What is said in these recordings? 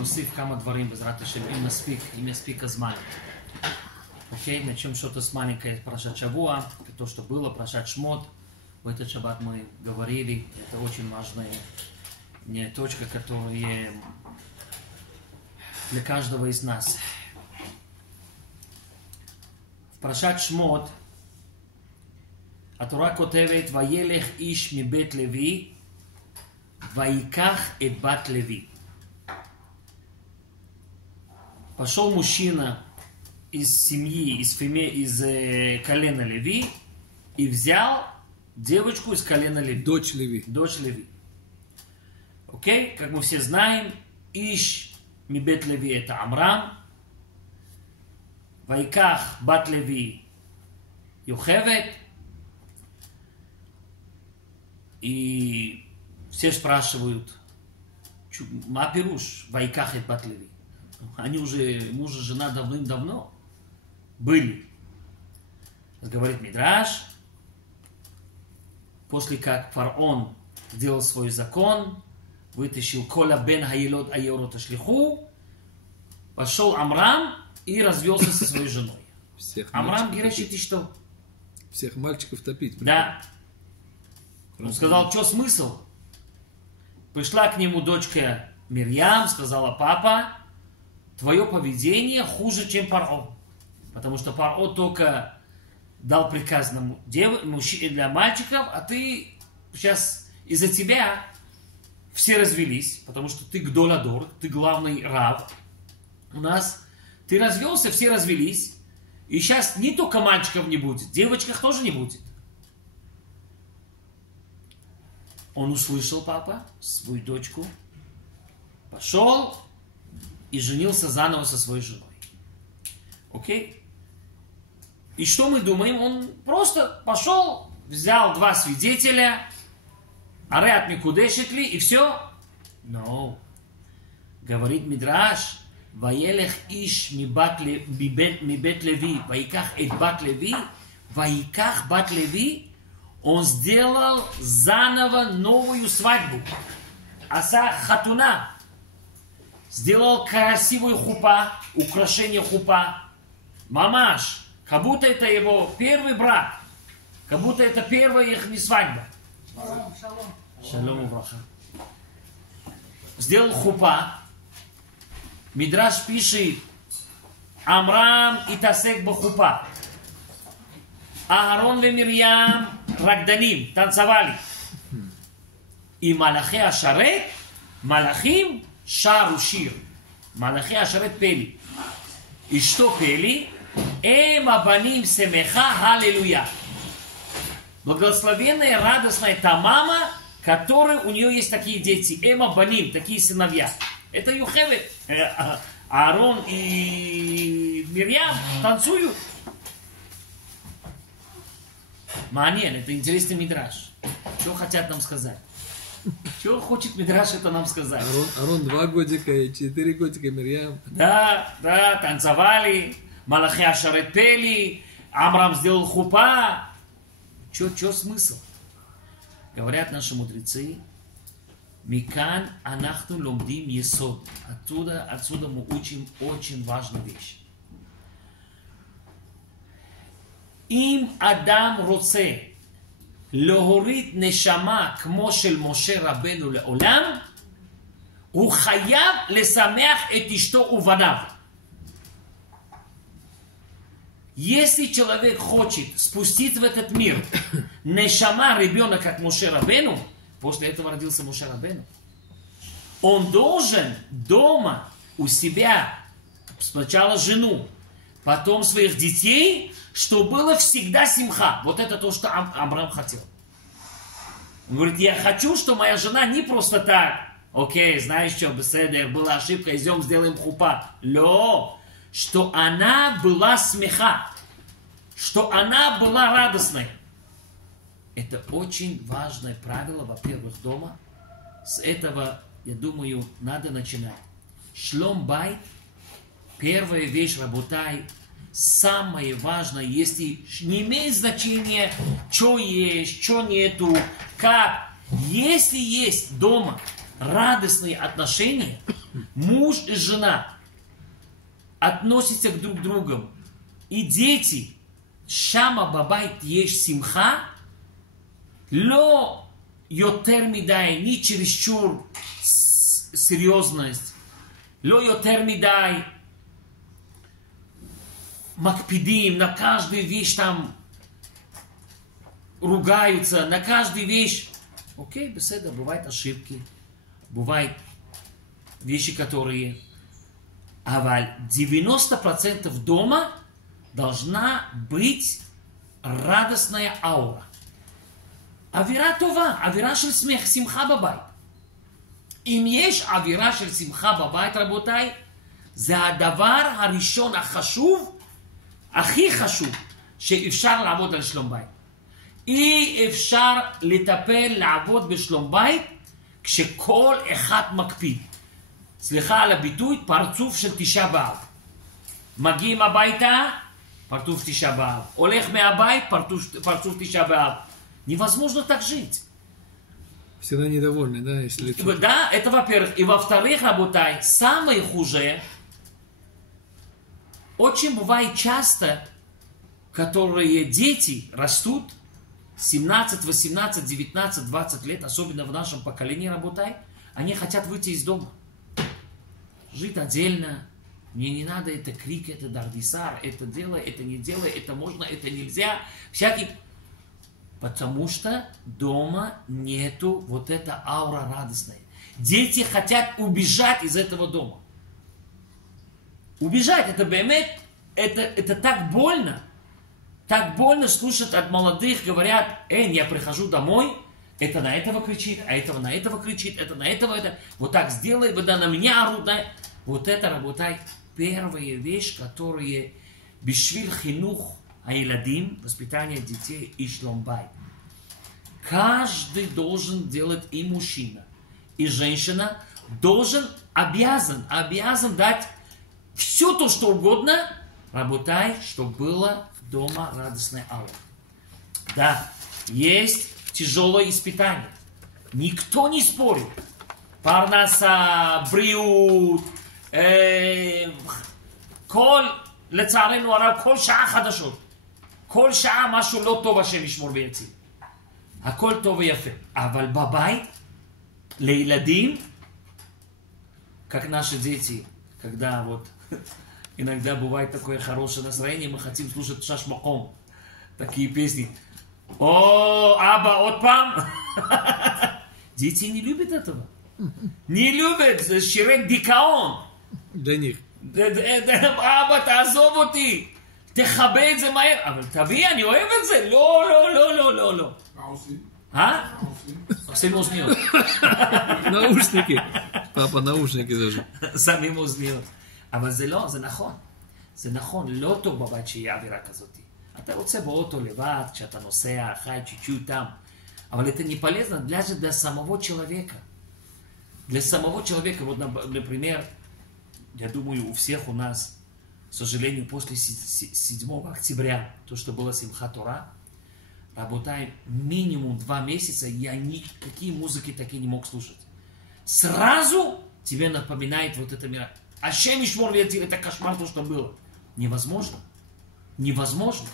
נוסיף כמה דברים בעזרת השם, אם יספיק הזמן. Окей, начнем что-то с маленькой Парашат Шавуа, то, что было, Парашат Шмот. В этот шаббат мы говорили, это очень важная точка, которая для каждого из нас. В Парашат Шмот התורה כותבת, וילך איש מבית לוי, ויקח את בת לוי. Пошел мужчина из семьи, из колена Леви, и взял девочку из колена Леви. Дочь Леви. Дочь Леви. Окей? Как мы все знаем, Иш мибет Леви это Амрам, Вайках бат Леви Юхевет. И все спрашивают, ма пируш Вайках et бат Леви. Они уже муж и жена давным-давно были. Говорит Мидраш, после как фараон сделал свой закон, вытащил Коля бен Хаилот Айорот Ашлиху, пошел Амрам и развелся со своей женой. Амрам говорит, что? Всех мальчиков топить. Да. Он сказал, что смысл? Пришла к нему дочка Мирьям, сказала, папа, твое поведение хуже, чем Паро. Потому что Паро только дал приказ для мальчиков, а ты сейчас из-за тебя все развелись, потому что ты Гдоладор, ты главный раб. У нас ты развелся, все развелись. И сейчас не только мальчиков не будет, девочек тоже не будет. Он услышал, папа, свою дочку, пошел и женился заново со своей женой. Окей? И что мы думаем? Он просто пошел, взял два свидетеля, Ареат Микудешетли, и все. Но, говорит Мидраш, Ваелех иш мибет Леви, Ваиках эт бат Леви, Ваиках бат Леви, он сделал заново новую свадьбу. Аса хатуна. Сделал красивую хупа, украшение хупа. Мамаш, как будто это его первый брак. Как будто это первая их свадьба. Шалом. Шалом убраха. Сделал хупа. Мидраш пишет, Амрам и Тасек бахупа. Аарон и Мирьям ракданим, танцевали. И Малахи Ашарет, Малахим, Шару Шир. Малахи Ашарет пели. И что пели? Эм абаним семеха, аллилуйя. Благословенная, радостная та мама, которая у нее есть такие дети. Эм абаним, такие сыновья. Это Юхевет. Аарон и Мирьям танцуют. Манен, это интересный мидраш. Что хотят нам сказать? Что хочет Мидраш это нам сказать? Арон 2 годика и 4 годика Мирьям. Да, танцевали. Малахи Ашарет пели. Амрам сделал хупа. Что смысл? Говорят наши мудрецы, Микан анахну ломдим есод. Отсюда мы учим очень важную вещь. Им Адам роце להוריד נשמה כמו של משה רבנו לעולם, הוא חייב לשמח את אשתו ובניו. Если человек хочет спустить в этот мир нешама ребенка, как Моше Рабену, после этого родился Моше Рабену, он должен дома у себя сначала жену, потом своих детей, что было всегда симха. Вот это то, что Авраам хотел. Он говорит, я хочу, что моя жена не просто так, окей, знаешь что, беседер, была ошибка, идем, сделаем хупа. Ло, что она была смеха, что она была радостной. Это очень важное правило, во-первых, дома. С этого, я думаю, надо начинать. Шлом байт, первая вещь, работай, самое важное, если не имеет значения, что есть, что нету, как. Если есть дома радостные отношения, муж и жена относятся к друг другу, и дети, шама бабайт еш симха, ло йотер мидай, не чересчур серьезность, ло йотер мидай, макпидим, на каждую вещь там ругаются, на каждую вещь. Окей, беседа, бывают ошибки, бывают вещи, которые... А 90% дома должна быть радостная аура. Авира това, авира של שמחה בבית. אם יש אווירה של שמחה בבית, רבותיי, זה הדבר הראשון החשוב, הכי חשוב, שאפשר לעבוד על שלום בית. אי אפשר לטפל, לעבוד בשלום בית, כשכל אחד מקפיד. סליחה על הביטוי, פרצוף של תשעה באב. מגיעים הביתה, פרצוף תשעה באב. הולך מהבית, פרצוף תשעה באב. Невозможно так жить. Всегда недовольны, да, если лицо. Да, это во-первых. И во-вторых, работай, самое хуже, очень бывает часто, которые дети растут 17, 18, 19, 20 лет, особенно в нашем поколении, работай, они хотят выйти из дома. Жить отдельно. Мне не надо, это крик, это дардисар, это делай, это не делай, это можно, это нельзя. Всякий... Потому что дома нету вот эта аура радостная. Дети хотят убежать из этого дома. Убежать, это бемет, это так больно. Так больно слушать от молодых, говорят, я прихожу домой, это на этого кричит, а этого на этого кричит, это на этого, это. Вот так сделай, вода на меня орут. Вот это, работай, первая вещь, которая бишвиль хинух айладим, воспитание детей и шлом байт. Каждый должен делать, и мужчина, и женщина, обязан дать все то, что угодно, работай, чтобы было дома радостная аура. Да, есть тяжелое испытание. Никто не спорит. Парнаса, бриут, לצערנו הרב, כל שעה חדשות. כל שעה משהו לא טוב השם ישמור ויציל. הכל טוב ויפה. אבל בבית, לילדים, как наши дети, когда вот иногда бывает такое хорошее настроение, мы хотим слушать шашмаком. Такие песни. О, аба, от пам. Дети не любят этого. Не любят. שירי דיכאון. Для них. אבא, תעזוב אותי, תכבה את זה מהר. אבל תביא, אני אוהב את זה. לא, לא, לא, לא, לא, לא. מה עושים? עושים אוזניות. Наушники. Папа, наушники даже. שמים אוזניות. אבל זה לא, זה נכון. זה נכון, לא טוב בבית שיהיה אווירה כזאת. אתה רוצה באוטו לבד, כשאתה נוסע, חי, чуть-чуть там. אבל это не полезно даже для самого человека. Для самого человека, вот, например, я думаю, у всех у нас, к сожалению, после 7 октября, то, что было Симхат Тора, работаем минимум 2 месяца, я никакие музыки такие не мог слушать. Сразу тебе напоминает вот это мир. Ашем Ишмор Веатир, это кошмар, то, что было. Невозможно. Невозможно.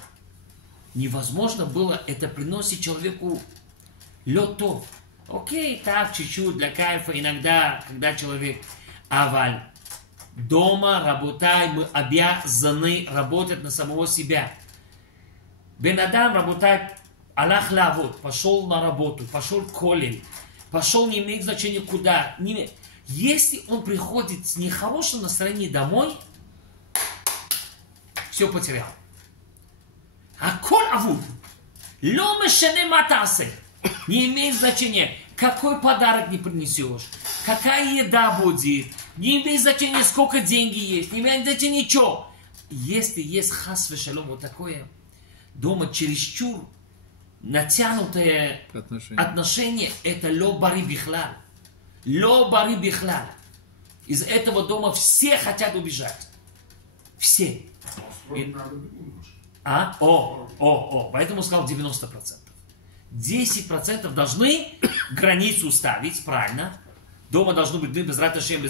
Невозможно было, это приносит человеку лётов. Окей, так, чуть-чуть, для кайфа, иногда, когда человек... Аваль. Дома, работай, мы обязаны работать на самого себя. Бен Адам, работай, Аллах лавот, пошел на работу, пошел в колледж, пошел, не имеет значения куда. Если он приходит с нехорошим настроением домой, все потерял. Аколь авуд. Ло мешане матасе. Не имеет значения, какой подарок не принесешь, какая еда будет, не имеет значения, сколько денег есть, не имеет значения ничего. Если есть хас вешалом, вот такое дома чересчур натянутое отношение, это ло бари бихлал. Ло бари бихлал. Из этого дома все хотят убежать. Все. Поэтому сказал 90%. 10% должны границу ставить, правильно. Дома должно быть, безрат Ашем,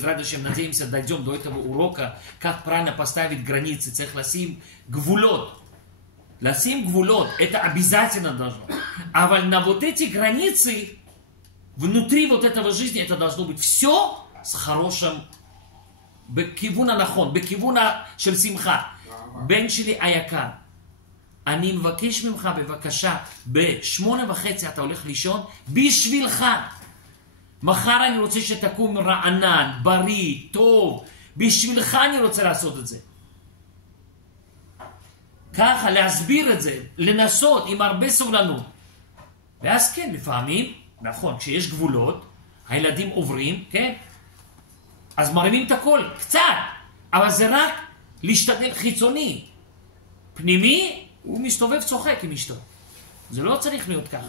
надеемся, дойдем до этого урока, как правильно поставить границы, צריך לשים גבולות. לשים גבולות, это обязательно должно. А на вот эти границы, внутри вот этого жизни, это должно быть все с хорошим, בכיוון הנכון, בכיוון של שמחה. בן שלי היקר, אני מבקש ממך בבקשה, ב8:30 אתה הולך לישון, בשבילך. מחר אני רוצה שתקום רענן, בריא, טוב, בשבילך אני רוצה לעשות את זה. ככה, להסביר את זה, לנסות עם הרבה סובלנות. ואז כן, לפעמים, נכון, כשיש גבולות, הילדים עוברים, כן? אז מרימים את הכל, קצת, אבל זה רק להשתדל חיצוני. פנימי, הוא מסתובב צוחק עם אשתו. זה לא צריך להיות ככה.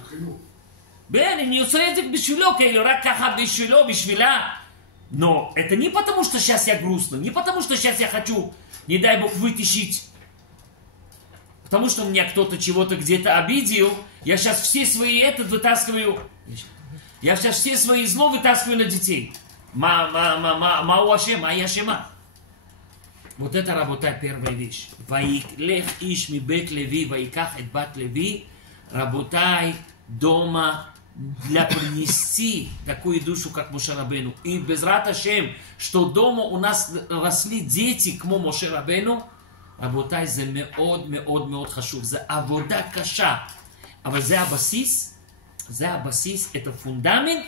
אני עושה את זה בשבילו, כאילו, רק ככה בשבילו, בשבילה. Но это не потому, что сейчас я грустный, не потому, что сейчас я хочу, не дай бог, вытащить. Потому что меня кто-то чего-то где-то обидел, я сейчас все свои вытаскиваю, я сейчас все свои зло вытаскиваю на детей. Мау Ашем, а я Шема. Вот это, работа, первая вещь. Ваиклех иш ми бет Леви, ваиках эт бат Леви, работай дома для принести такую душу, как Моше Рабейну. И безрат Ашем, что дома у нас росли дети, כמו Моше Рабейну, רבותיי, זה מאוד מאוד מאוד חשוב. זה עבודה קשה. אבל זה הבסיס, это фундамент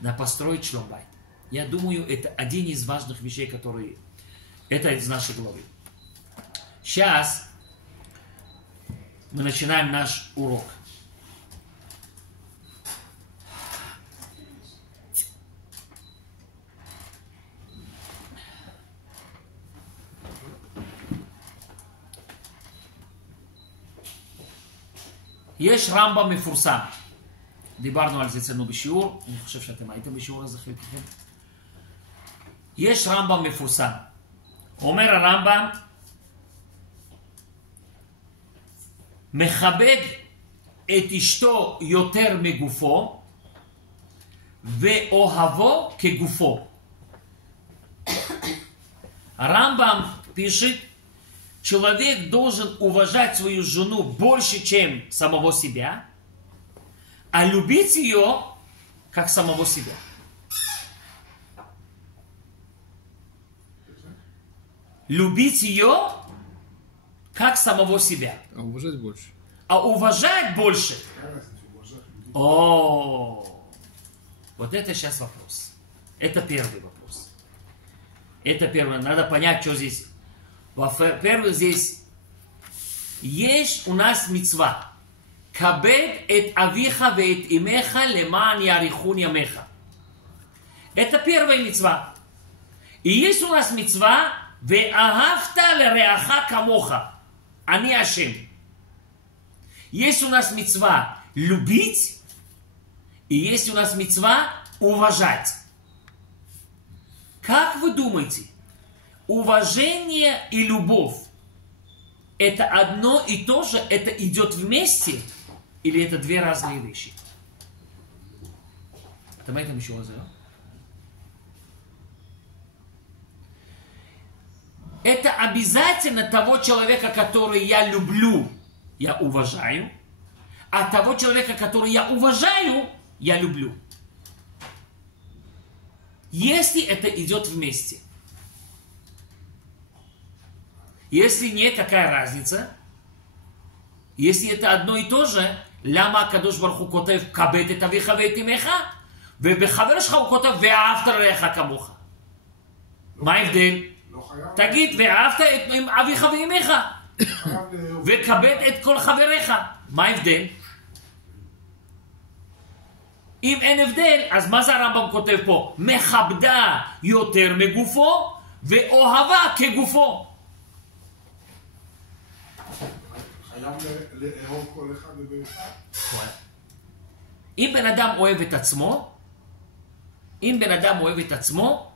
на построить шлом байт. Я думаю, это один из важных вещей, которые... Это из нашей главы. Сейчас мы начинаем наш урок. יש רמב"ם מפורסם. דיברנו על זה אצלנו בשיעור. אני חושב שאתם הייתם בשיעור הזה חלקכם. יש רמב"ם מפורסם. אומר הרמב"ם, מכבד את אשתו יותר מגופו, ואוהבו כגופו. הרמב"ם пишет, человек должен уважать свою жену больше, чем самого себя, а любить ее, как самого себя. Любить ее, как самого себя. А уважать больше. А уважать больше. О, вот это сейчас вопрос. Это первый вопрос. Это первый. Надо понять, что здесь. Во-первых, здесь есть у нас мицва. Кабед эт авиха вэт имеха леман ярихун ямеха. Это первая мицва. И есть у нас мицва ואהבת לרעך כמוך, אני השם. Есть у нас мицва любить, и есть у нас мицва уважать. Как вы думаете, уважение и любовь это одно и то же, это идет вместе, или это две разные вещи? אתם הייתם בשיעור הזה, לא? Это обязательно того человека, который я люблю, я уважаю, а того человека, который я уважаю, я люблю. Если это идет вместе. Если нет, какая разница? Если это одно и то же, למה הקדוש ברוך הוא כותב כבד את אביך ואת אמך, ובחבר שלך הוא כותב ואהבת לרעך כמוך? מה ההבדל? תגיד, ואהבת את אביך ואמך, וכבד את כל חבריך. מה ההבדל? אם אין הבדל, אז מה זה הרמב"ם כותב פה? מכבדה יותר מגופו, ואוהבה כגופו. חייב לאהוב כל אחד ובאחד. אם בן אדם אוהב את עצמו,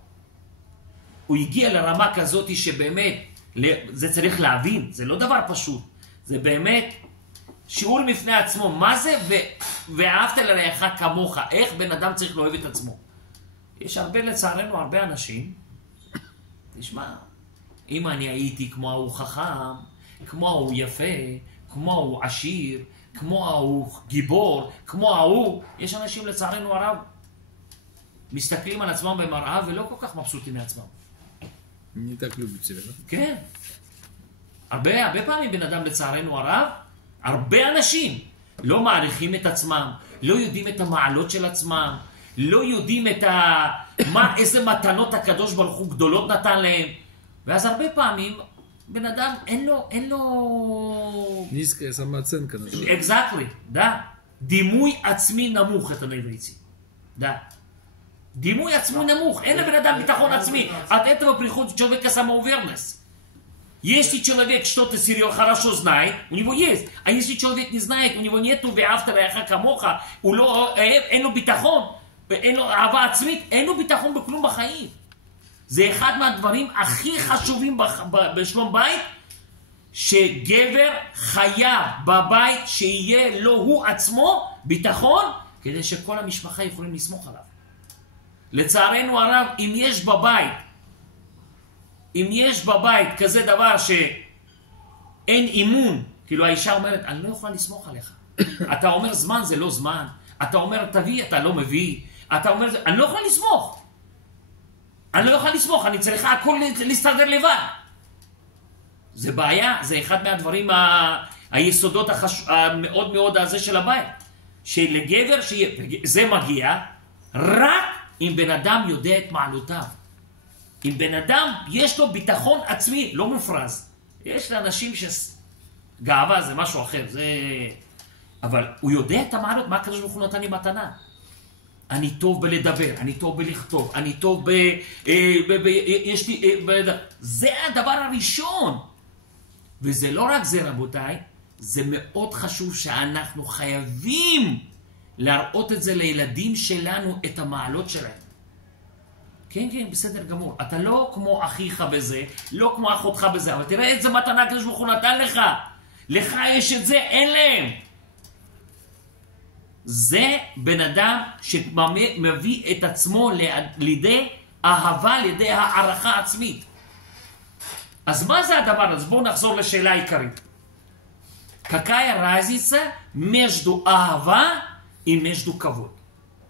הוא הגיע לרמה כזאת שבאמת, זה צריך להבין, זה לא דבר פשוט, זה באמת שיעור מפני עצמו. מה זה ואהבת לרעך כמוך? איך בן אדם צריך לאהוב את עצמו? יש הרבה, לצערנו, הרבה אנשים, תשמע, אם אני הייתי כמו ההוא חכם, כמו ההוא יפה, כמו ההוא עשיר, כמו ההוא גיבור, כמו ההוא, יש אנשים לצערנו הרב, מסתכלים על עצמם במראה ולא כל כך מבסוטים מעצמם. Не так любит себя, да? כן. הרבה פעמים בן אדם לצערנו הרב, הרבה אנשים לא מעריכים את עצמם, לא יודעים את המעלות של עצמם, לא יודעים איזה מתנות הקדוש ברוך הוא גדולות נתן להם. ואז הרבה פעמים בן אדם אין לו... Низкая самооценка называется. Exactly, да. דימוי עצמי נמוך, это на иврите. Да. דימוי עצמי немух. אין לבן אדם ביטחон עצמי. От этого приходит человека самоуверенность. Если человек что-то хорошо знает, у него есть. А если человек не знает, у него нету ואהבת לרעך כמוך, אין לו ביטחון, אין לו אהבה עצמית, אין לו ביטחון בכלום בחיים. זה אחד מהדברים הכי חשובים בשלום בית, שגבר חייב בבית שיהיה לו הוא עצמו ביטחון, כדי שכל המשפחה יכולים לסמוך עליו. לצערנו הרב, אם יש בבית כזה דבר שאין אימון, כאילו האישה אומרת, אני לא יכולה לסמוך עליך. אתה אומר זמן זה לא זמן, אתה אומר תביא, אתה לא מביא, אתה אומר, אני לא יכולה לסמוך. אני צריכה הכל להסתדר לבד. זה בעיה, זה אחד מהדברים היסודות המאוד מאוד הזה של הבית. שלגבר, זה מגיע רק אם בן אדם יודע את מעלותיו. אם בן אדם יש לו ביטחון עצמי, לא מופרז. יש לאנשים שגאווה זה משהו אחר, אבל הוא יודע את המעלות, מה הקדוש ברוך הוא נתן לי מתנה. אני טוב בלדבר, אני טוב בלכתוב, אני טוב יש לי... זה הדבר הראשון. וזה לא רק זה, רבותיי, זה מאוד חשוב שאנחנו חייבים להראות את זה לילדים שלנו, את המעלות שלהם. כן, כן, בסדר גמור. אתה לא כמו אחיך בזה, לא כמו אחותך בזה, אבל תראה איזה מתנה הקדוש ברוך הוא נתן לך. לך יש את זה, אין להם. זה בן אדם שמביא את עצמו לידי אהבה, לידי הערכה עצמית. אז מה זה הדבר הזה? בואו נחזור לשאלה העיקרית. Какая разница между אהבה и между כבוד?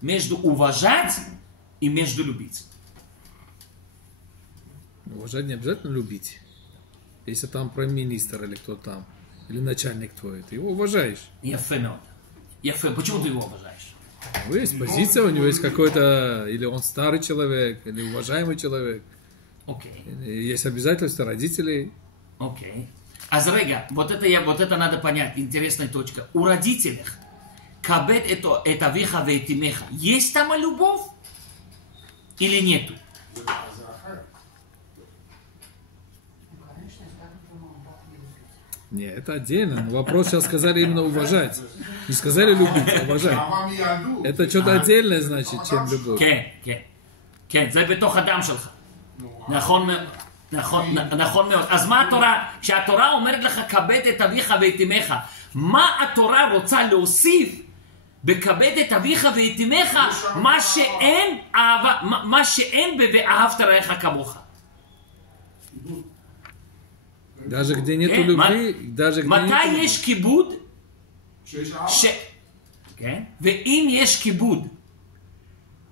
между уважать и между любить? Уважать не обязательно любить. Если там премьер-министр или кто там, или начальник твой, ты его уважаешь. יפה מאוד. יפה. Почему ты его уважаешь? У него есть позиция, у него есть какой-то, или он старый человек, или уважаемый человек. Окей. Есть обязательства родителей. Окей. אז רגע, вот это надо понять, интересная точка. У родителей כבד את אביך ואת אמך, есть там любовь или нету? Нет, это отдельно. Но вопрос сейчас сказали именно уважать. Не сказали любить, а уважать. Это что-то отдельное значит, чем любовь. כן, כן. כן, זה בתוך הדם שלך. נכון מאוד. אז מה התורה? כשהתורה אומרת לך כבד את אביך ואת אמך, מה התורה רוצה להוסיף בכבד את אביך ואת אמך, מה שאין ב"ואהבת רעך כמוך"? Даже где нету любви, даже где нету... מתי יש כיבוד? כן? ואם יש כיבוד,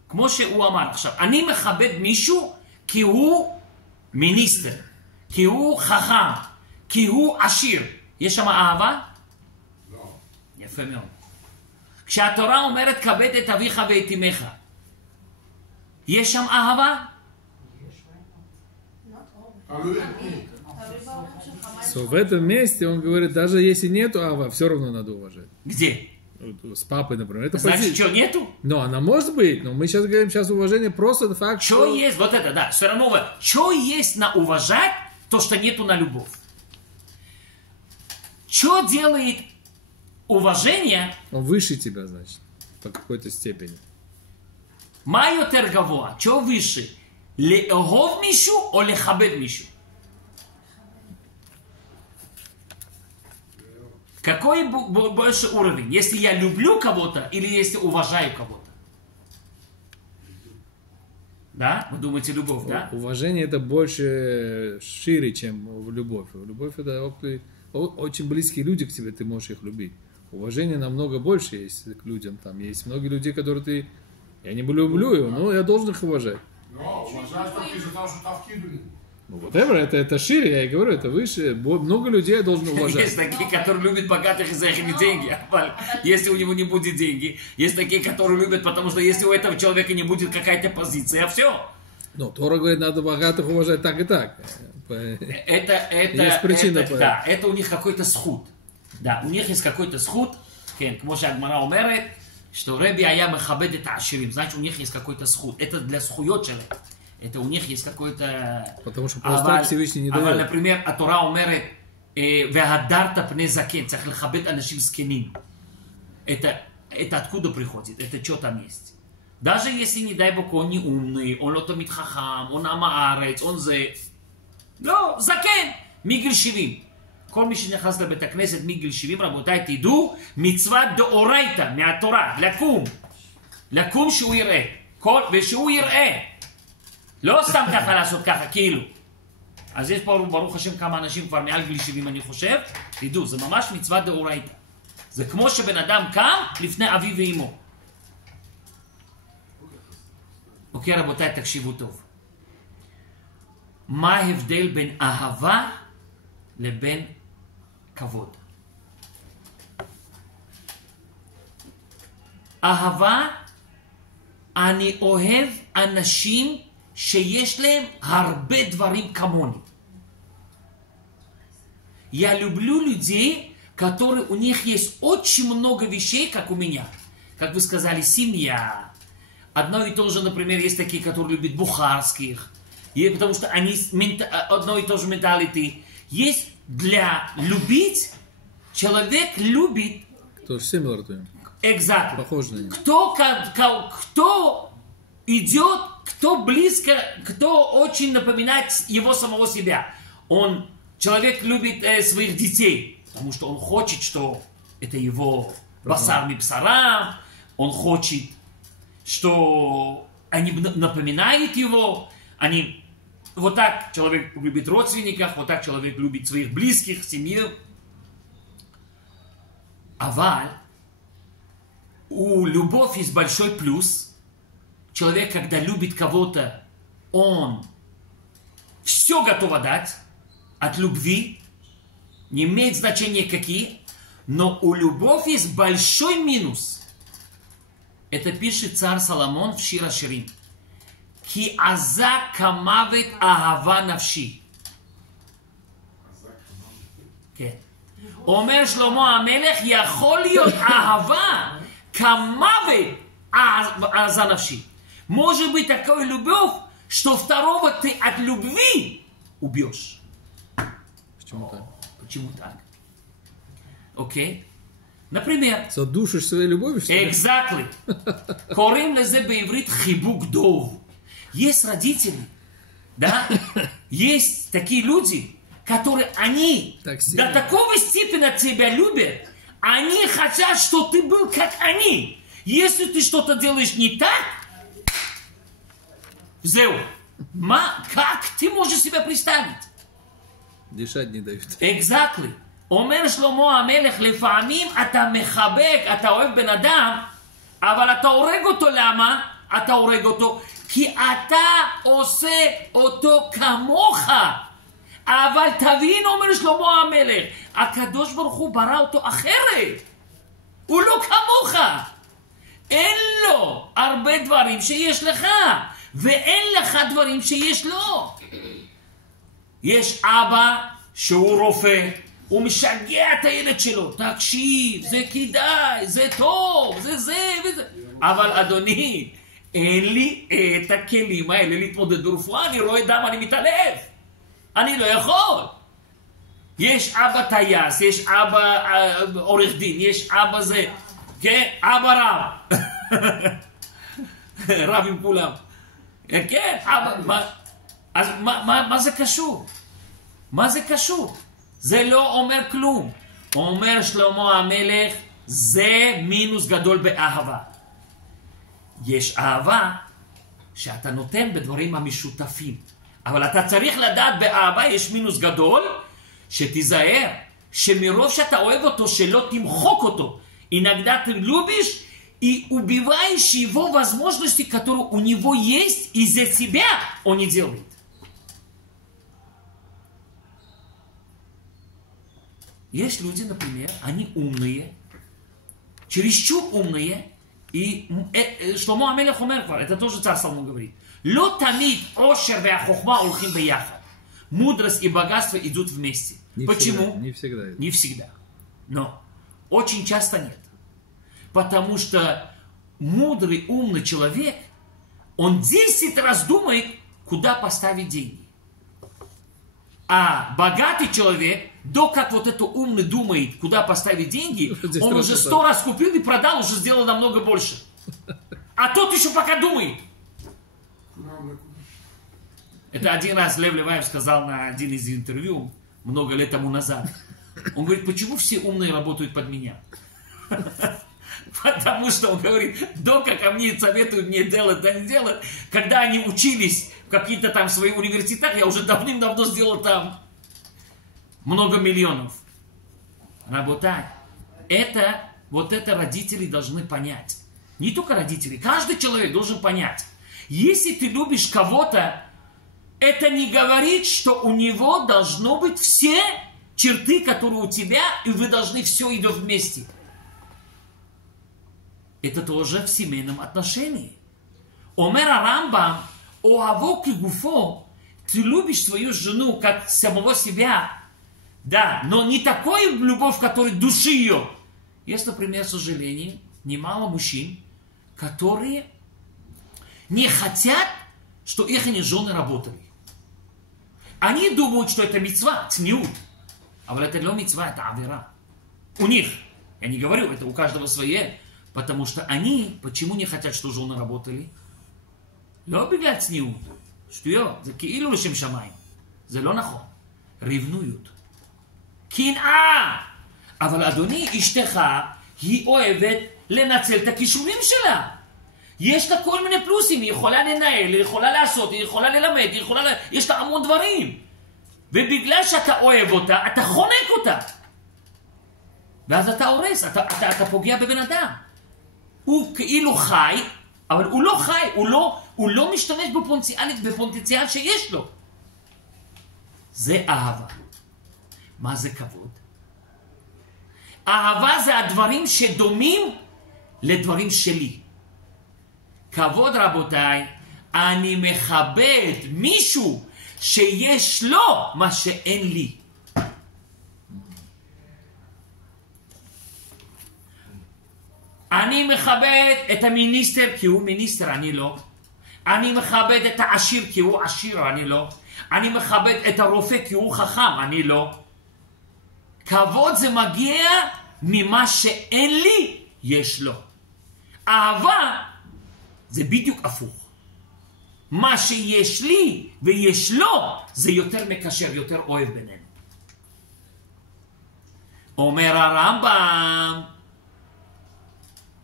כמו שהוא אמר עכשיו, אני מכבד מישהו כי הוא מיניסטר, כי הוא חכם, כי הוא עשיר. יש שם אהבה? לא. יפה מאוד. כשהתורה אומרת כבד את אביך ואת אמך, יש שם אהבה? So, в этом месте он говорит, даже если нету ава, все равно надо уважать. Где? С папой, например. Это Значит, позиция. что, нету? Но она может быть, но мы сейчас говорим уважение, просто факт, что... что... есть, вот это, да, все равно, что есть на уважать, то, что нету на любовь. Что делает уважение... Он выше тебя, значит, по какой-то степени. מה יותר גבוה? что выше? לאהוב מישהו או לכבד מישהו? Какой больше уровень? Если я люблю кого-то или если уважаю кого-то? Да? Вы думаете, любовь, да? Уважение это больше шире, чем любовь. Любовь это очень близкие люди к тебе, ты можешь их любить. Уважение намного больше есть к людям. Там есть многие люди, которые я не люблю его, но я должен их уважать. Whatever, это шире, я и говорю, это выше. Много людей я должен уважать. Есть такие, которые любят богатых из-за их деньги. Если у него не будет деньги. Есть такие, которые любят, потому что если у этого человека не будет какая-то позиция, все. Ну, Тора говорит, надо богатых уважать так и так. Есть причина. Да, это у них какой-то схуд. Да, у них есть какой-то схуд. כמו שהגמרא אומרת, что Реби היה מכבד את העשירים. Значит, у них есть какой-то схуд. Это для схуйот человек. Это у них есть какой-то... Потому что просто Всевышний не дает. например, התורה אומרת, והדרת פני זקן, צריך לכבד אנשים זקנים. Это откуда приходит? Это что там есть? Даже если, не дай бог, он не умный, он לא תמיד חכם, он עם הארץ, он זה... לא, זקן, מגיל 70. כל מי שנכנס לבית הכנסת מגיל 70, רבותיי, תדעו, מצוות דאורייתא, מהתורה, לקום שהוא יראה. ושהוא יראה. לא סתם ככה לעשות ככה, כאילו. אז יש פה ברוך השם כמה אנשים כבר מעל גיל 70 אני חושב, תדעו, זה ממש מצוות דאורייתא. זה כמו שבן אדם קם לפני אביו ואמו. אוקיי רבותיי, תקשיבו טוב. מה ההבדל בין אהבה לבין כבוד? אהבה, אני אוהב אנשים שיש лем הרבה дворим כמוני. Я люблю людей, которые у них есть очень много вещей, как у меня. Как вы сказали, семья. Одно и то же, например, есть такие, которые любят бухарских. И потому что они одно и то же менталити. Есть для любить, человек любит... Кто similar to him. Exactly. Похож на него. Кто идет, кто близко, кто очень напоминает его самого себя. Человек любит своих детей, потому что он хочет, что это его басар мипсарам, он хочет, что они напоминают его, они... Вот так человек любит родственников, вот так человек любит своих близких, семью. Аваль, у любовь есть большой плюс. Человек, когда любит кого-то, он все готов дать от любви, не имеет значения какие, но у любовь есть большой минус. Это пишет царь Соломон в Шир ха-Ширим. כי עזה כמוות אהבה נפשי. כן. אומר שלמה המלך, יכול להיות אהבה כמוות עזה נפשי. Может быть такая любовь, что второго ты от любви убьешь. Почему так? Почему так? Окей. Например. Задушишь своей любовью, что ли? Exactly. קוראים לזה בעברית חיבוק דוב. Есть родители, да, есть такие люди, которые они до такого степени тебя любят, они хотят, что ты был как они. Если ты что-то делаешь не так, зеу, как ты можешь себя представить? Дышать не дают. Exactly. אומר שלמה המלך, לפעמים אתה מחבק, אתה אוהב בן אדם, אבל אתה הורג אותו, למה? אתה הורג אותו כי אתה עושה אותו כמוך. אבל תבין, אומר שלמה המלך, הקדוש ברוך הוא ברא אותו אחרת. הוא לא כמוך. אין לו הרבה דברים שיש לך, ואין לך דברים שיש לו. יש אבא שהוא רופא, הוא משגע את הילד שלו, תקשיב, זה כדאי, זה טוב, זה וזה. אבל אדוני, אין לי את הכלים האלה להתמודד ברפואה, אני רואה דם, אני מתעלף. אני לא יכול. יש אבא טייס, יש אבא עורך דין, יש אבא זה, כן? אבא רב. רב עם כולם. כן, אבא, אז מה זה קשור? מה זה קשור? זה לא אומר כלום. אומר שלמה המלך, זה מינוס גדול באהבה. יש אהבה שאתה נותן בדברים המשותפים. אבל אתה צריך לדעת באהבה יש מינוס גדול, שתיזהר, שמרוב שאתה אוהב אותו, שלא תמחוק אותו. Иногда ты любишь и убиваешь его возможности, которые у него есть, и за себя он не делает. Есть люди, например, они умные, чересчур умные, и Шломо ה-Мелех אומר כבר, это тоже царь Соломон говорит, לא תמיד עושר והחוכמה הולכים ביחד. Мудрость и богатство идут вместе. Почему? Не всегда. Не всегда. Но очень часто нет. Потому что мудрый, умный человек, он 10 раз думает, куда поставить деньги. А богатый человек, как вот это умный думает, куда поставить деньги, он уже 100 раз купил и продал, уже сделал намного больше. А тот еще пока думает. Это один раз Лев Леваев сказал на один из интервью, много лет тому назад. Он говорит, почему все умные работают под меня? Потому что, он говорит, как мне советуют мне делать, да не делать. Когда они учились в какие-то там свои университеты, я уже давным-давно сделал там много миллионов. Работай. Вот это родители должны понять. Не только родители, каждый человек должен понять. Если ты любишь кого-то, это не говорит, что у него должно быть все черты, которые у тебя, и вы должны все идти вместе. Это тоже в семейном отношении. Омер Рамбам, оаво кигуфо, ты любишь свою жену как самого себя, да, но не такой любовь, которая души ее. Есть, например, к сожалению, немало мужчин, которые не хотят, что их жены работали. Они думают, что это мицва, цниут. А это не мицва, это авера. У них, я не говорю, это у каждого свое, потому что они, почему не хотят, что жены работали? לא בגלל צניעות, שטויות, זה כאילו לשם שמיים. זה לא נכון. רבנויות. קנאה. אבל אדוני, אשתך, היא אוהבת לנצל את הכישורים שלה. יש לה כל מיני פלוסים, היא יכולה לנהל, היא יכולה לעשות, היא יכולה ללמד, יש לה המון דברים. ובגלל שאתה אוהב אותה, אתה חונק אותה. ואז אתה הורס, אתה פוגע בבן אדם. הוא כאילו חי, אבל הוא לא חי, הוא לא משתמש בפוטנציאל שיש לו. זה אהבה. מה זה כבוד? אהבה זה הדברים שדומים לדברים שלי. כבוד רבותיי, אני מכבד מישהו שיש לו מה שאין לי. אני מכבד את המיניסטר כי הוא מיניסטר, אני לא. אני מכבד את העשיר כי הוא עשיר, אני לא. אני מכבד את הרופא כי הוא חכם, אני לא. כבוד זה מגיע ממה שאין לי, יש לו. אהבה זה בדיוק הפוך. מה שיש לי ויש לו, זה יותר מקשר, יותר אוהב בינינו. אומר הרמב"ם,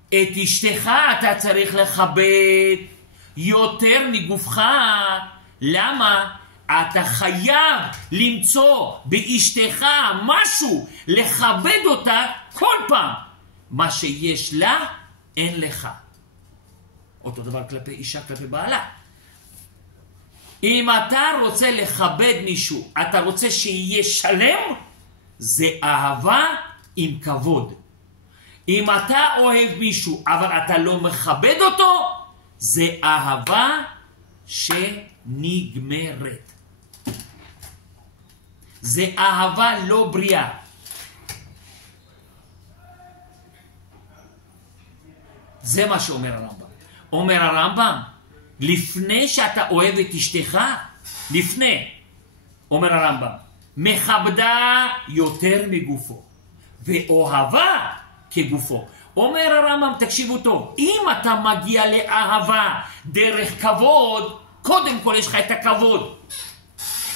את אשתך אתה צריך לכבד יותר מגופך. למה? אתה חייב למצוא באשתך משהו, לכבד אותה כל פעם. מה שיש לה, אין לך. אותו דבר כלפי אישה, כלפי בעלה. אם אתה רוצה לכבד מישהו, אתה רוצה שיהיה שלם, זה אהבה עם כבוד. אם אתה אוהב מישהו, אבל אתה לא מכבד אותו, זה אהבה שנגמרת. זה אהבה לא בריאה. זה מה שאומר הרמב"ם. אומר הרמב"ם, לפני שאתה אוהב את אשתך, לפני, אומר הרמב"ם, מכבדה יותר מגופו, ואוהבה כגופו. אומר הרמב"ם, תקשיבו טוב, אם אתה מגיע לאהבה דרך כבוד, קודם כל יש לך את הכבוד.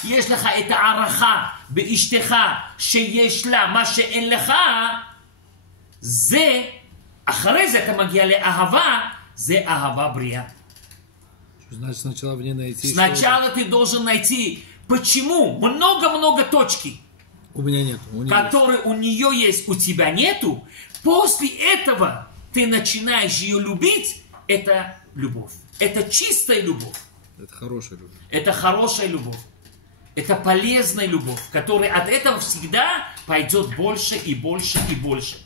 יש לך את הערכה באשתך שיש לה מה שאין לך, זה, אחרי זה אתה מגיע לאהבה, זה אהבה בריאה. Значит, сначала в ней найти... Сначала ты должен найти, почему много-много точки, У меня нет. которые у нее есть, у тебя нету. После этого ты начинаешь ее любить. Это любовь. Это чистая любовь. Это хорошая любовь. Это хорошая любовь. Это полезная любовь, которая от этого всегда пойдет больше и больше и больше.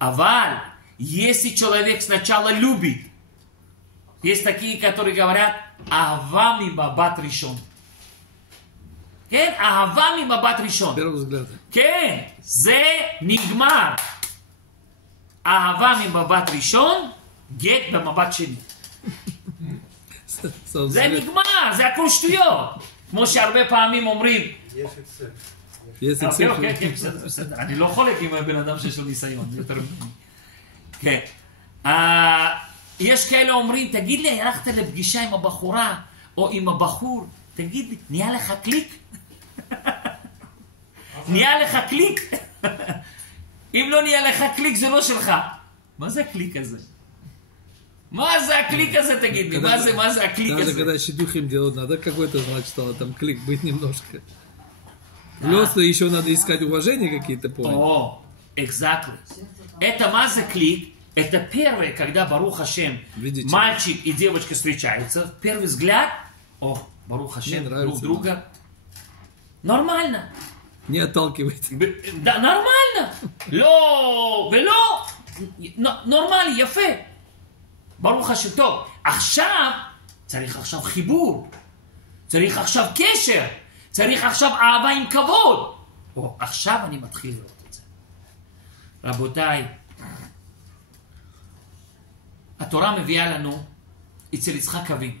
Аваль, если человек сначала любит, есть такие, которые говорят, Ахава мимабат ришон. כן? Ахава мимабат ришон. Первый взгляд. כן, זה נגמר. אהבה ממבט ראשון, גט במבט שני. זה נגמר, זה הכל שטויות. כמו שהרבה פעמים אומרים... יש אקספט. אוקיי, בסדר. אני לא חולק עם בן אדם שיש לו ניסיון. כן. יש כאלה אומרים, תגיד לי, הלכת לפגישה עם הבחורה, או עם הבחור, תגיד לי, נהיה לך קליק? נהיה לך קליק? אם לא נהיה לך קליק זה לא שלך. מה זה הקליק הזה? מה זה הקליק הזה, תגיד לי? מה זה הקליק הזה? Даже когда щедухим делать, надо какой-то знать, что там клик быть немножко. Плюс еще надо искать уважение какие-то поинты. О, exactly. Это מה זה клик? Это первое, когда Барух Хашем, мальчик и девочка встречаются, в первый взгляд, о, Барух Хашем, друг друга, нормально. Не отталкивает. Да, нормально. לא, ולא. נורמלי, יפה. ברוך השם. טוב, עכשיו, צריך עכשיו חיבור. צריך עכשיו קשר. צריך עכשיו אהבה עם כבוד. או, עכשיו אני מתחיל לראות את זה. רבותיי, התורה מביאה לנו אצל יצחק אבינו.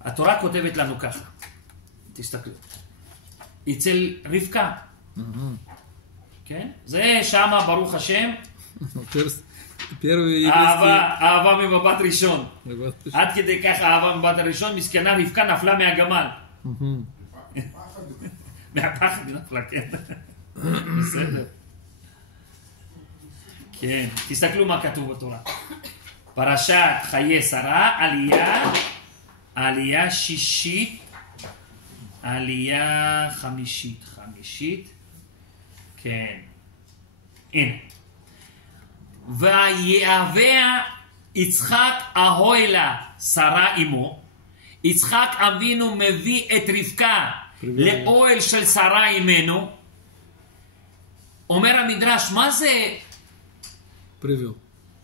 התורה כותבת לנו ככה. תסתכלו. אצל רבקה. כן? זה שמה ברוך השם. אהבה מבט ראשון. עד כדי כך אהבה מבט ראשון, מסכנה רבקה נפלה מהגמל. מהפחד נפלה, כן. בסדר. כן, תסתכלו מה כתוב בתורה. פרשת חיי שרה, עלייה שישית, עלייה חמישית, כן, הנה. ויהווה יצחק אהוילה שרה אמו, יצחק אבינו מביא את רבקה לאוהל של שרה אמנו. אומר המדרש, מה זה?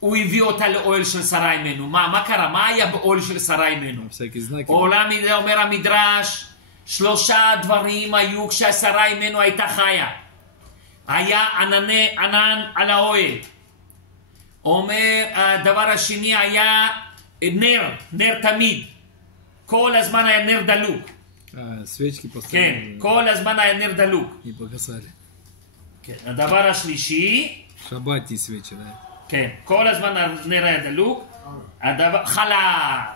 הוא הביא אותה לאוהל של שרה אמנו. מה קרה? מה היה באוהל של שרה אמנו? אומר המדרש, 3 דברים היו כשהשרה אמנו הייתה חיה. היה ענן על האוהל. אומר, הדבר השני היה נר תמיד. כל הזמן היה נר דלוק. כן, כל הזמן היה נר דלוק. כן, הדבר השלישי... שבת סוויץ', да? כן, כל הזמן הנר היה דלוק. חלה.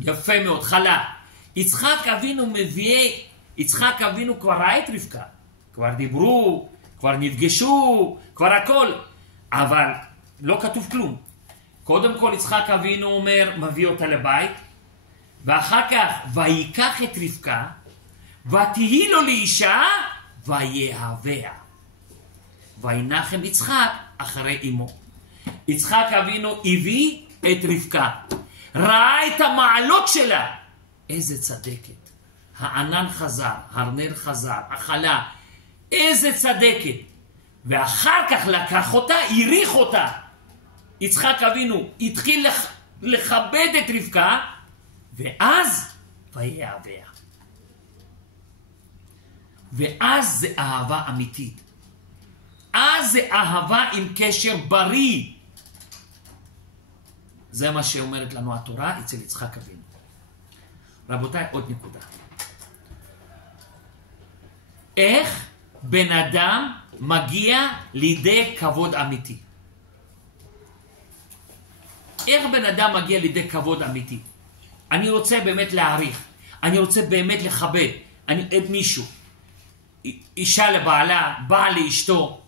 יפה מאוד, חלה. יצחק אבינו כבר ראה את רבקה. כבר דיברו, כבר נפגשו, כבר הכל. אבל לא כתוב כלום. קודם כל יצחק אבינו אומר, מביא אותה לבית, ואחר כך, ויקח את רבקה, ותהי לו לאישה, ויהביה. וינחם יצחק אחרי אמו. יצחק אבינו הביא את רבקה. ראה את המעלות שלה. איזה צדקת. הענן חזר, הנר חזר, החלה. איזה צדקת. ואחר כך לקח אותה, הריח אותה. יצחק אבינו התחיל לכבד את רבקה, ואז ויהביה. ואז זה אהבה אמיתית. אז זה אהבה עם קשר בריא. זה מה שאומרת לנו התורה אצל יצחק אבינו. רבותיי, עוד נקודה. איך בן אדם מגיע לידי כבוד אמיתי? איך בן אדם מגיע לידי כבוד אמיתי? אני רוצה באמת להעריך, אני רוצה באמת לכבד את מישהו. אישה לבעלה, בעל לאשתו.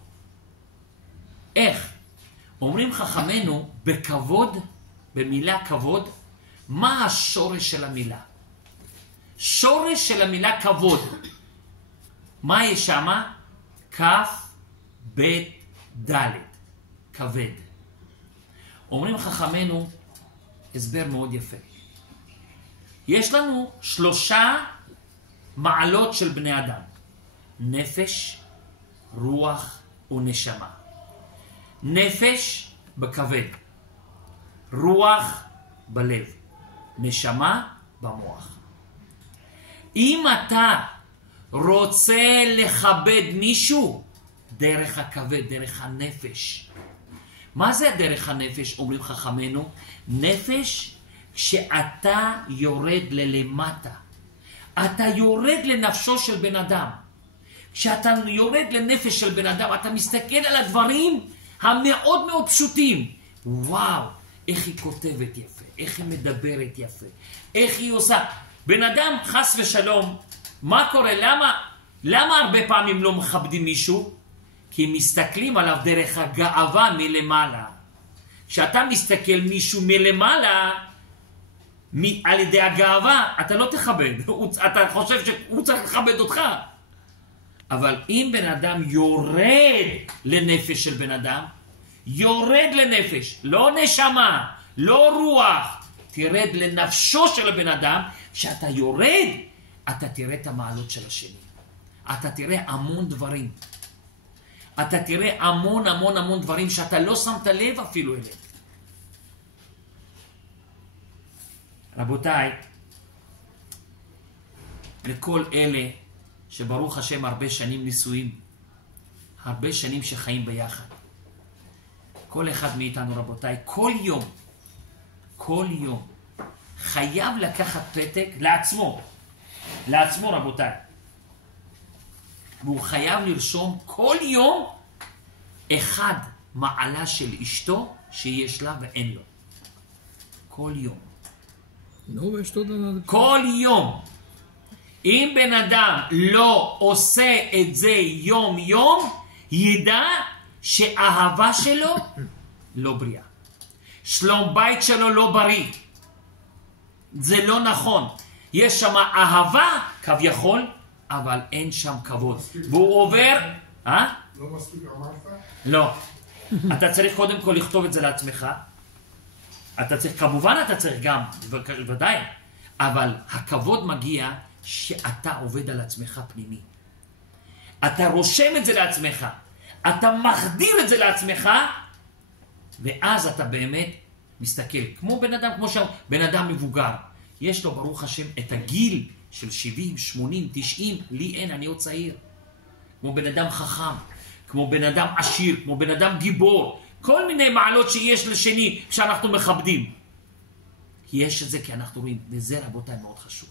איך? אומרים חכמינו, בכבוד במילה כבוד, מה השורש של המילה? שורש של המילה כבוד. מה יש שם? כף, בית, דלת. כבד. אומרים חכמינו הסבר מאוד יפה. יש לנו 3 מעלות של בני אדם. נפש, רוח ונשמה. נפש בכבד. רוח בלב. נשמה במוח. אם אתה רוצה לכבד מישהו, דרך הכבד, דרך הנפש. מה זה דרך הנפש? אומרים חכמינו, נפש כשאתה יורד ללמטה. אתה יורד לנפשו של בן אדם. כשאתה יורד לנפש של בן אדם, אתה מסתכל על הדברים המאוד מאוד פשוטים. וואו, איך היא כותבת יפה, איך היא מדברת יפה, איך היא עושה. בן אדם חס ושלום, מה קורה? למה הרבה פעמים לא מכבדים מישהו? כי מסתכלים עליו דרך הגאווה מלמעלה. כשאתה מסתכל מישהו מלמעלה, על ידי הגאווה, אתה לא תכבד. אתה חושב שהוא צריך לכבד אותך. אבל אם בן אדם יורד לנפש של בן אדם, יורד לנפש, לא נשמה, לא רוח, תרד לנפשו של הבן אדם, כשאתה יורד, אתה תראה את המעלות של השני. אתה תראה המון דברים. אתה תראה המון המון המון דברים שאתה לא שמת לב אפילו אליהם. רבותיי, לכל אלה שברוך השם הרבה שנים נישואים, הרבה שנים שחיים ביחד, כל אחד מאיתנו רבותיי, כל יום חייב לקחת פתק לעצמו רבותיי. והוא חייב לרשום כל יום 1 מעלה של אשתו שיש לה ואין לו. כל יום. כל יום. אם בן אדם לא עושה את זה יום יום, ידע שאהבה שלו לא בריאה. שלום בית שלו לא בריא. זה לא נכון. יש שם אהבה כביכול, אבל אין שם כבוד. והוא עובר... לא מספיק אמרת? לא. אתה צריך קודם כל לכתוב את זה לעצמך. אתה צריך, כמובן אתה צריך גם, ודאי. אבל הכבוד מגיע שאתה עובד על עצמך פנימי. אתה רושם את זה לעצמך. אתה מחדיר את זה לעצמך, ואז אתה באמת מסתכל. כמו בן אדם, כמו בן אדם מבוגר. יש לו ברוך השם את הגיל של 70, 80, 90, לי אין, אני עוד צעיר. כמו בן אדם חכם, כמו בן אדם עשיר, כמו בן אדם גיבור. כל מיני מעלות שיש לשני שאנחנו מכבדים. יש את זה כי אנחנו רואים, וזה רבותיי מאוד חשוב.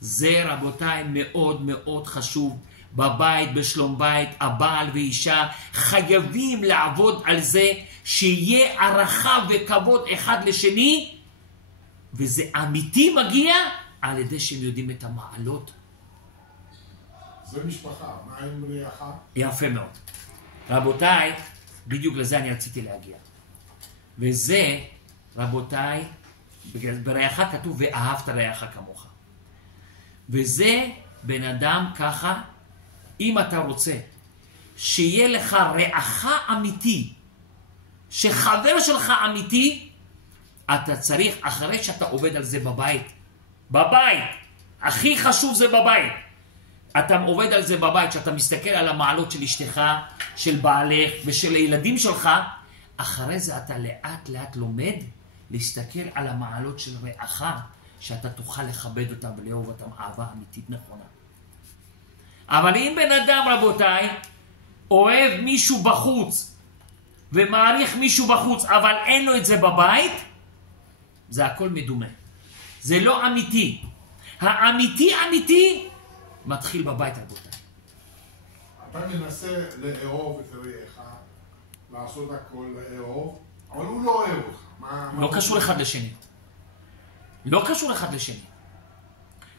זה רבותיי מאוד מאוד חשוב. בבית, בשלום בית, הבעל ואישה חייבים לעבוד על זה שיהיה ערכה וכבוד אחד לשני, וזה אמיתי מגיע על ידי שהם יודעים את המעלות. זה משפחה, מה עם רעך? יפה מאוד. רבותיי, בדיוק לזה אני רציתי להגיע. וזה, רבותיי, ברעך כתוב ואהבת רעך כמוך. וזה בן אדם ככה, אם אתה רוצה שיהיה לך רעך אמיתי, שחבר שלך אמיתי, אתה צריך, אחרי שאתה עובד על זה בבית, הכי חשוב זה בבית. אתה עובד על זה בבית, שאתה מסתכל על המעלות של אשתך, של בעלך ושל הילדים שלך, אחרי זה אתה לאט לאט לומד להסתכל על המעלות של רעך, שאתה תוכל לכבד אותם ולאהוב אותם אהבה אמיתית נכונה. אבל אם בן אדם רבותיי, אוהב מישהו בחוץ, ומעריך מישהו בחוץ, אבל אין לו את זה בבית, זה הכל מדומה. זה לא אמיתי. האמיתי מתחיל בבית רבותיי. אתה מנסה לאהוב את רעך, לעשות הכל לאהוב, אבל הוא לא אוהב אותך. לא קשור אחד לשני. לא קשור אחד לשני.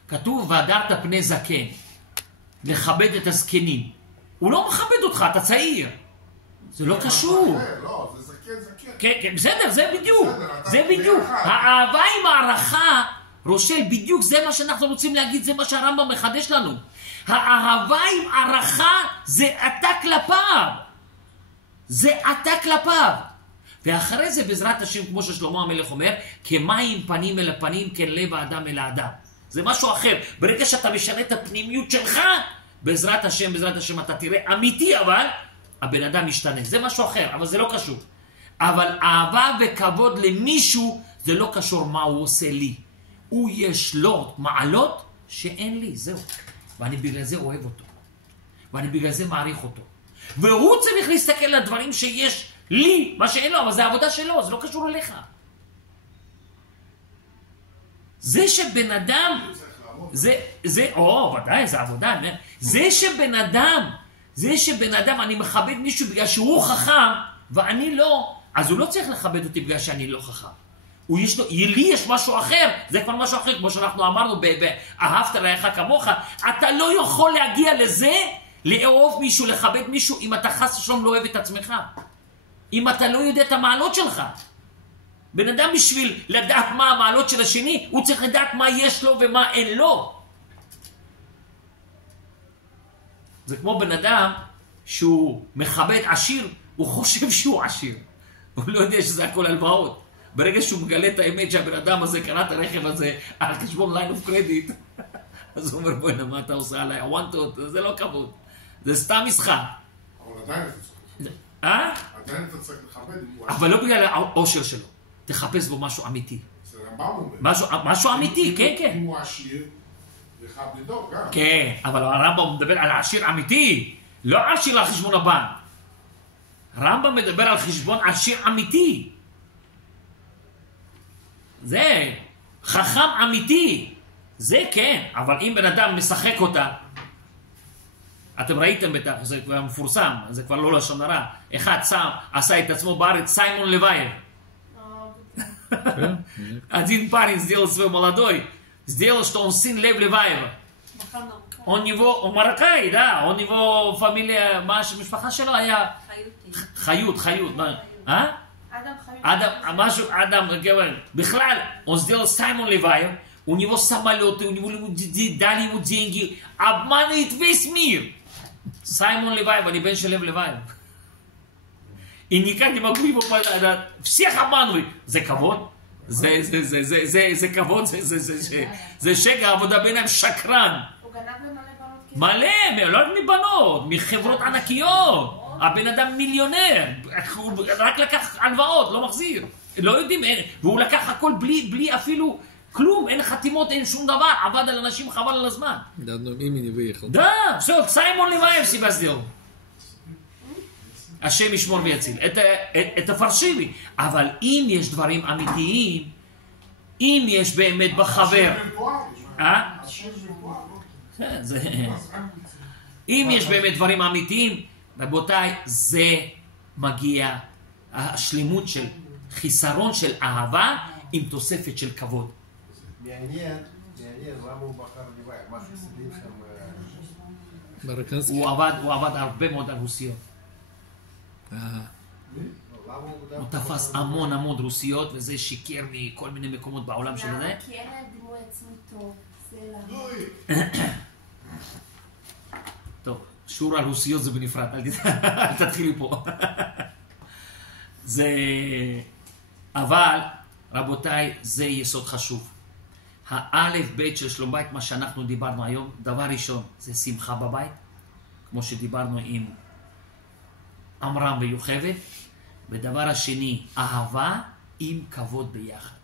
כתוב והדרת פני זקן, לכבד את הזקנים. הוא לא מכבד אותך, אתה צעיר. זה לא קשור. לא, זה זקן. כן. כן, בסדר, זה בדיוק. בסדר, אתה זה בדיוק. ביחד. האהבה עם הערכה, רושל, בדיוק זה מה שאנחנו רוצים להגיד, זה מה שהרמב"ם מחדש לנו. האהבה עם הערכה זה אתה כלפיו. זה אתה כלפיו. ואחרי זה בעזרת השם, כמו ששלמה המלך אומר, כמים פנים אל הפנים, כן לב האדם אל האדם. זה משהו אחר. ברגע שאתה משנה את הפנימיות שלך, בעזרת השם אתה תראה אמיתי, אבל הבן אדם משתנה. זה משהו אחר, אבל זה לא קשור. אבל אהבה וכבוד למישהו, זה לא קשור מה הוא עושה לי. הוא יש לו מעלות שאין לי, זהו. ואני בגלל זה אוהב אותו. ואני בגלל זה מעריך אותו. והוא צריך להסתכל על הדברים שיש לי, מה שאין לו, אבל זה העבודה שלו, זה לא קשור אליך. זה שבן אדם, ודאי, זה עבודה. זה שבן אדם, אני מכבד מישהו בגלל שהוא חכם, ואני לא, אז הוא לא צריך לכבד אותי בגלל שאני לא חכם. לי יש משהו אחר, זה כבר משהו אחר, כמו שאנחנו אמרנו, אהבת לרעך כמוך, אתה לא יכול להגיע לזה, לאהוב מישהו, לכבד מישהו, אם אתה חס ושלום לא אוהב את עצמך. אם אתה לא יודע את המעלות שלך. בן אדם בשביל לדעת מה המעלות של השני, הוא צריך לדעת מה יש לו ומה אין לו. זה כמו בן אדם שהוא מכבד עשיר, הוא חושב שהוא עשיר. הוא לא יודע שזה הכל הלוואות. ברגע שהוא מגלה את האמת שהבן אדם הזה קנה את הרכב הזה על חשבון line of credit, אז הוא אומר, בואי, מה אתה עושה עליי? I want to, זה לא כבוד. זה סתם משחק. אבל עדיין אתה צריך לכבד. עדיין אתה צריך לכבד. אבל לא בגלל העושר שלו. תחפש בו משהו אמיתי. זה רמב"ם אומר. משהו אמיתי, כן, כן. אם הוא עשיר, לך בדור גם. כן, אבל הרמב"ם מדבר על עשיר אמיתי. לא עשיר על חשבון הבנק. הרמב"ם מדבר על חשבון עשיר אמיתי. זה חכם אמיתי. זה כן, אבל אם בן אדם משחק אותה, אתם ראיתם בטח, זה כבר מפורסם, זה כבר לא לשון הרע. אחד עשה את עצמו בארץ, סיימון לוייר. Один парень сделал свой молодой, сделал, что он сын Лев Леваева. Он мароккаי, да, у него фамилия, המשפחה שלו היה חיות, Адам, בכלל, он сделал Саймон Леваев, у него самолеты, у него дали ему деньги, обманывает весь мир. Саймон Леваев, а не бен של Лев Леваев. И никак не могу его понять. Всех обманывают. זה כבוד? זה כבוד? זה שגע, עבודה ביניהם שקרן. הוא גנב למלא בנות. מלא, לא רק מבנות, מחברות ענקיות. הבן אדם מיליונר. הוא רק לקח הלוואות, לא מחזיר. לא יודעים, והוא לקח הכל בלי אפילו כלום, אין חתימות, אין שום דבר. עבד על אנשים חבל על הזמן. Да, все, Саймон Леваев себя сделал. השם ישמור ויציל. את הפרשיבי. אבל אם יש דברים אמיתיים, אם יש באמת בחבר... אם יש באמת דברים אמיתיים, רבותיי, זה מגיע השלימות של חיסרון של אהבה עם תוספת של כבוד. מעניין, למה הוא בחר לבאי? מה חסידים שם? הוא עבד הרבה מאוד על רוסיות. הוא תפס המון רוסיות, וזה שיקר מכל מיני מקומות בעולם של זה. כי אין להם דימוי עצמי טוב, זה למה. טוב, שיעור על רוסיות זה בנפרד, אל תתחילי פה. אבל, רבותיי, זה יסוד חשוב. האלף בית של שלום בית, מה שאנחנו דיברנו היום, דבר ראשון, זה שמחה בבית, כמו שדיברנו עם עמרם ויוכבד, ודבר השני, אהבה עם כבוד ביחד.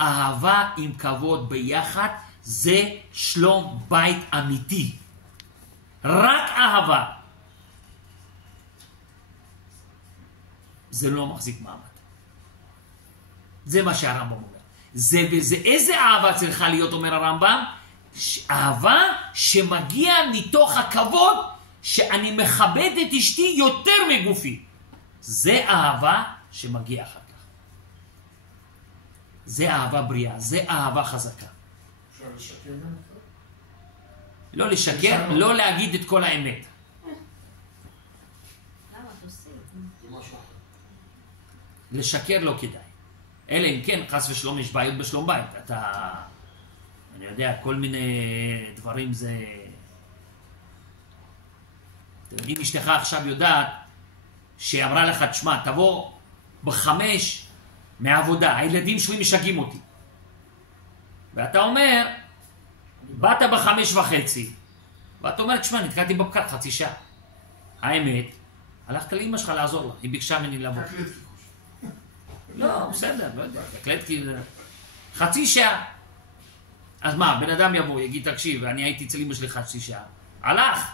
אהבה עם כבוד ביחד זה שלום בית אמיתי. רק אהבה. זה לא מחזיק מעמד. זה מה שהרמב"ם אומר. זה וזה, איזה אהבה צריכה להיות, אומר הרמב"ם? אהבה שמגיע מתוך הכבוד שאני מכבד את אשתי יותר מגופי. זה אהבה שמגיע אחר כך. זה אהבה בריאה, זה אהבה חזקה. אפשר לשקר גם קצת? לא לשקר, לא להגיד את כל האמת. למה תוסיף? זה משהו אחר. לשקר לא כדאי. אלא אם כן, חס ושלום, יש בעיות בשלום בית. אני יודע, כל מיני דברים זה... אם אשתך עכשיו יודעת שהיא אמרה לך, תשמע, תבוא ב5 מהעבודה, הילדים שלי משגעים אותי. ואתה אומר, באת ב5:30, ואתה אומר, תשמע, נתקעתי בפקק חצי שעה. האמת, הלכת לאמא שלך לעזור לה, היא ביקשה ממני לבוא. לא, בסדר, לא יודע, תקלט כאילו... חצי שעה. אז מה, בן אדם יבוא, יגיד, תקשיב, אני הייתי אצל אמא שלי חצי שעה. הלך.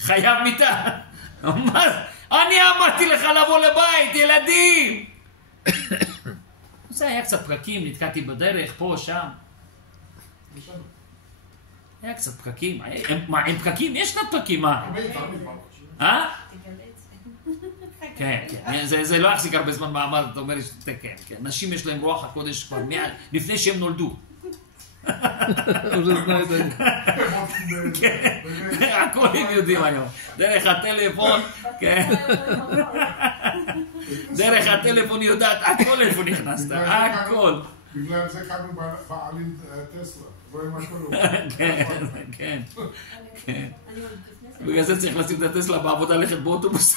חייב מיטה. אני אמרתי לך לבוא לבית, ילדים. זה היה קצת פקקים, נתקעתי בדרך, פה, שם. היה קצת פקקים. מה, אין פקקים? יש קצת פקקים, מה? כן, כן. זה לא יחזיק הרבה זמן מעמד, אתה אומר, כן, כן. נשים יש להם רוח הקודש כבר לפני שהם נולדו. הכל הם יודעים היום. דרך הטלפון, כן. דרך הטלפון יודעת הכל איפה נכנסת, הכל. בגלל זה קנו בעלים טסלה. כן, כן, כן. בגלל זה צריך לשים את הטסלה בעבודה ללכת באוטובוס.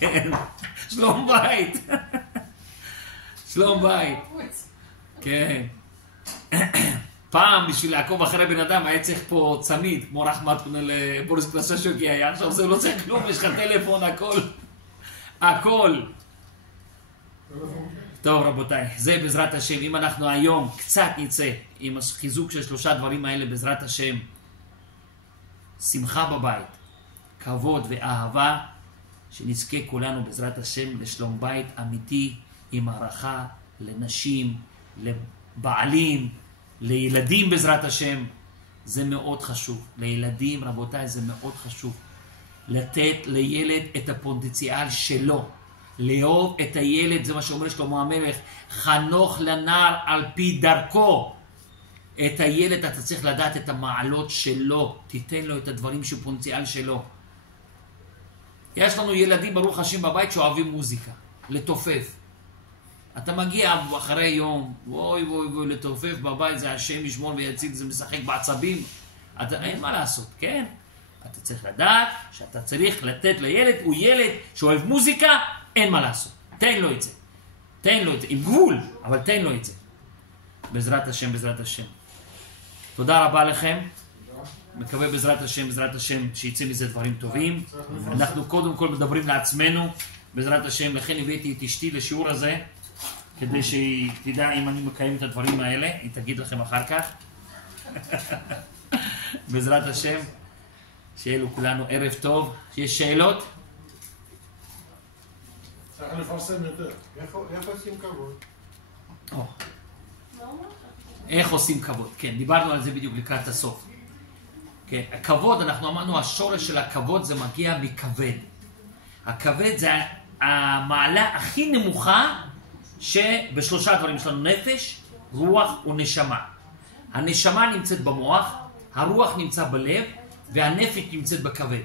כן, שלום בית. שלום בית. כן. פעם בשביל לעקוב אחרי בן אדם היה צריך פה צמיד, כמו רחמת בוריס קלסשוקי היה, עכשיו זה לא צריך כלום, יש לך טלפון, הכל. הכל. טוב רבותיי, זה בעזרת השם, אם אנחנו היום קצת נצא עם החיזוק של 3 דברים האלה בעזרת השם, שמחה בבית, כבוד ואהבה, שנזכה כולנו בעזרת השם לשלום בית אמיתי עם הערכה לנשים, לבעלים, לילדים בעזרת השם. זה מאוד חשוב. לילדים, רבותיי, זה מאוד חשוב. לתת לילד את הפוטנציאל שלו. לאהוב את הילד, זה מה שאומר שלמה המלך, חנוך לנער על פי דרכו. את הילד אתה צריך לדעת את המעלות שלו, תיתן לו את הדברים שהוא פוטנציאל שלו. יש לנו ילדים ברוך השם בבית שאוהבים מוזיקה, לתופף. אתה מגיע אחרי יום, וואי וואי וואי, לתופף בבית, זה השם ישמור ויציל, זה משחק בעצבים. אין מה לעשות, כן? אתה צריך לדעת שאתה צריך לתת לילד, הוא ילד שאוהב מוזיקה, אין מה לעשות. תן לו את זה. תן לו את זה, עם גבול, אבל תן לו את זה. בעזרת השם, בעזרת השם. תודה רבה לכם. מקווה בעזרת השם, שיצא מזה דברים טובים. אנחנו קודם כל מדברים לעצמנו, בעזרת השם, לכן הבאתי את אשתי לשיעור הזה, כדי שהיא תדע אם אני מקיים את הדברים האלה, היא תגיד לכם אחר כך. בעזרת השם, שיהיה לו כולנו ערב טוב. יש שאלות? צריך לפרסם יותר. איך עושים כבוד? איך עושים כבוד? כן, דיברנו על זה בדיוק לקראת הסוף. כן, הכבוד, אנחנו אמרנו, השורש של הכבוד זה מגיע מכבד. הכבד זה המעלה הכי נמוכה שבשלושה דברים יש לנו נפש, רוח ונשמה. הנשמה נמצאת במוח, הרוח נמצא בלב, והנפש נמצאת בכבד.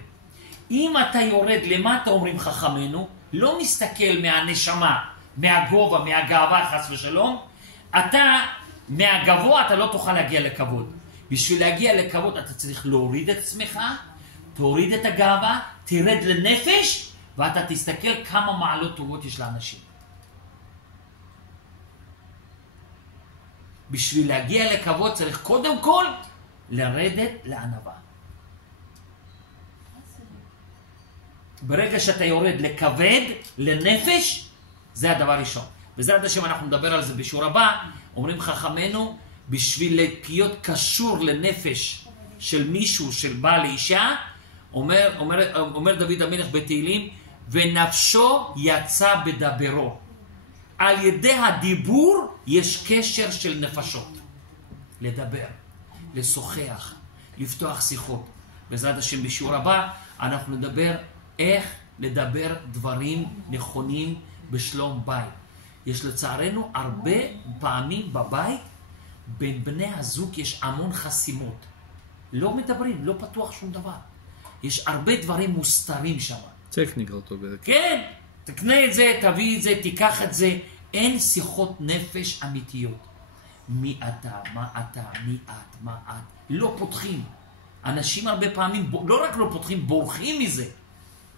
אם אתה יורד למטה, אומרים חכמינו, לא מסתכל מהנשמה, מהגובה, מהגאווה, חס ושלום, אתה, מהגבוה אתה לא תוכל להגיע לכבוד. בשביל להגיע לכבוד אתה צריך להוריד את עצמך, תוריד את הגאווה, תרד לנפש, ואתה תסתכל כמה מעלות טובות יש לאנשים. בשביל להגיע לכבוד צריך קודם כל לרדת לענווה. ברגע שאתה יורד לכבד, לנפש, זה הדבר הראשון. בעזרת השם אנחנו נדבר על זה בשיעור הבא. אומרים חכמינו, בשביל להיות קשור לנפש של מישהו, של בעל אישה, אומר דוד המלך בתהילים, ונפשו יצא בדברו. על ידי הדיבור יש קשר של נפשות. לדבר, לשוחח, לפתוח שיחות. בעזרת השם בשיעור הבא אנחנו נדבר איך לדבר דברים נכונים בשלום בית. יש לצערנו הרבה פעמים בבית, בין בני הזוג יש המון חסימות. לא מדברים, לא פתוח שום דבר. יש הרבה דברים מוסתרים שם. טכניקל טוב. כן, תקנה את זה, תביא את זה, תיקח את זה. אין שיחות נפש אמיתיות. מי אתה, מה אתה, מי את, מה את. לא פותחים. אנשים הרבה פעמים, לא רק לא פותחים, בורחים מזה.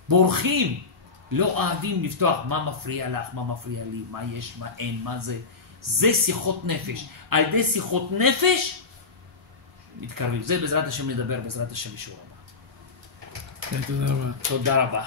בורחים. לא אוהבים לפתוח מה מפריע לך, מה מפריע לי, מה יש, מה אין, מה זה. זה שיחות נפש. על ידי שיחות נפש, מתקרבים. זה בעזרת השם נדבר, בעזרת השם בשיעור הבא. תודה רבה. תודה רבה.